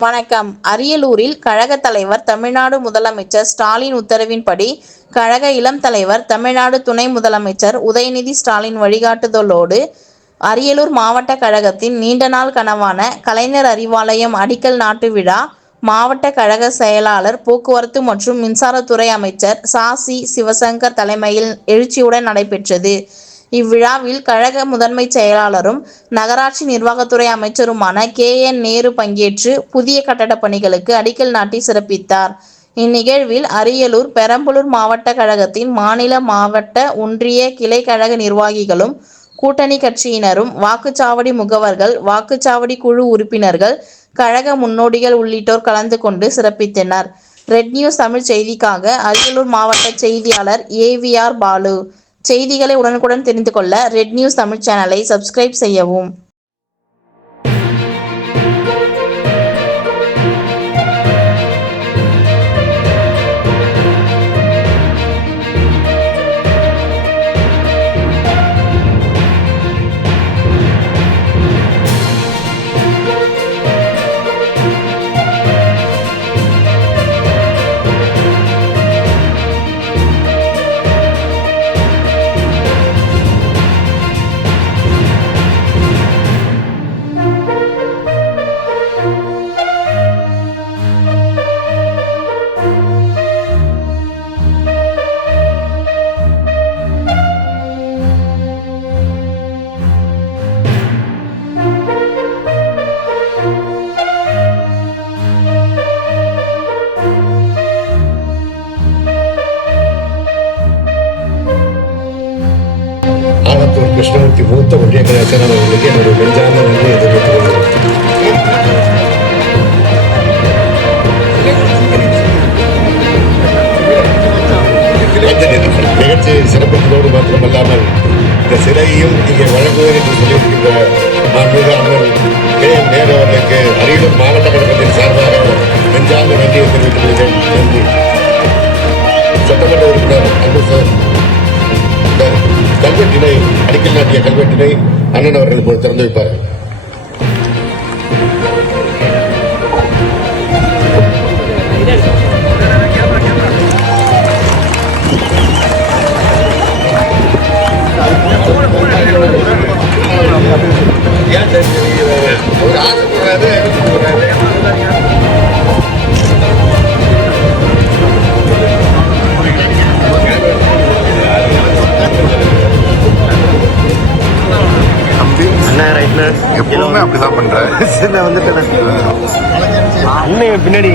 வணக்கம். அரியலூரில் கழக தலைவர் தமிழ்நாடு முதலமைச்சர் ஸ்டாலின் உத்தரவின்படி கழக இளம் தலைவர் தமிழ்நாடு துணை முதலமைச்சர் உதயநிதி ஸ்டாலின் வழிகாட்டுதலோடு அரியலூர் மாவட்ட கழகத்தின் நீண்ட நாள் கனவான கலைஞர் அறிவாலயம் அடிக்கல் நாட்டு விழா மாவட்ட கழக செயலாளர் போக்குவரத்து மற்றும் மின்சாரத்துறை அமைச்சர் சாசி சி. சிவசங்கர் தலைமையில் எழுச்சியுடன் நடைபெற்றது. இவ்விழாவில் கழக முதன்மை செயலாளரும் நகராட்சி நிர்வாகத்துறை அமைச்சருமான கே. என். நேரு பங்கேற்று புதிய கட்டட பணிகளுக்கு அடிக்கல் நாட்டி சிறப்பித்தார். இந்நிகழ்வில் அரியலூர் பெரம்பலூர் மாவட்ட கழகத்தின் மாநில மாவட்ட ஒன்றிய கிளை கழக நிர்வாகிகளும் கூட்டணி கட்சியினரும் வாக்குச்சாவடி முகவர்கள் வாக்குச்சாவடி குழு உறுப்பினர்கள் கழக முன்னோடிகள் உள்ளிட்டோர் கலந்து கொண்டு சிறப்பித்தனர். ரெட் நியூஸ் தமிழ் செய்திக்காக அரியலூர் மாவட்ட செய்தியாளர் ஏவிஆர் பாலு. செய்திகளை உடனுக்குடன் தெரிந்து கொள்ள ரெட் நியூஸ் தமிழ் சேனலை சப்ஸ்கிரைப் செய்யவும். கிருஷ்ணமூர்த்தி மூத்த ஒன்றிய கலாச்சாரம் அவர்களுக்கு என்னுடைய நெஞ்சார்ந்த நன்றி எதிர்பார்த்து கொள்கிறேன் அந்த நிகழ்ச்சி சிறப்பிப்பதோடு மாத்திரமல்லாமல் இந்த சிலையையும் இங்கே வழங்குவது என்று சொல்லியிருக்கின்ற மாண்புமிகு அண்ணன் கே என் நேரு அவர்களுக்கு அரியலூர் மாவட்ட கழகத்தின் சார்பாக நெஞ்சார்ந்த நன்றியை தெரிவித்துக் கொள்கிறேன் நன்றி சட்டமன்ற உறுப்பினர் அன்பு சார் இந்த கல்வெட்டினை அடிக்கல் நாட்டிய கல்வெட்டினை அண்ணன் அவர்கள் இப்போது திறந்து வைப்பார்கள் ஒரு ஆசைப்படுறாரு அண்ணா ரைட்ல எப்பவுமே அப்படிதான் பண்ற நான் வந்துட்டேன். அண்ணன் பின்னாடி.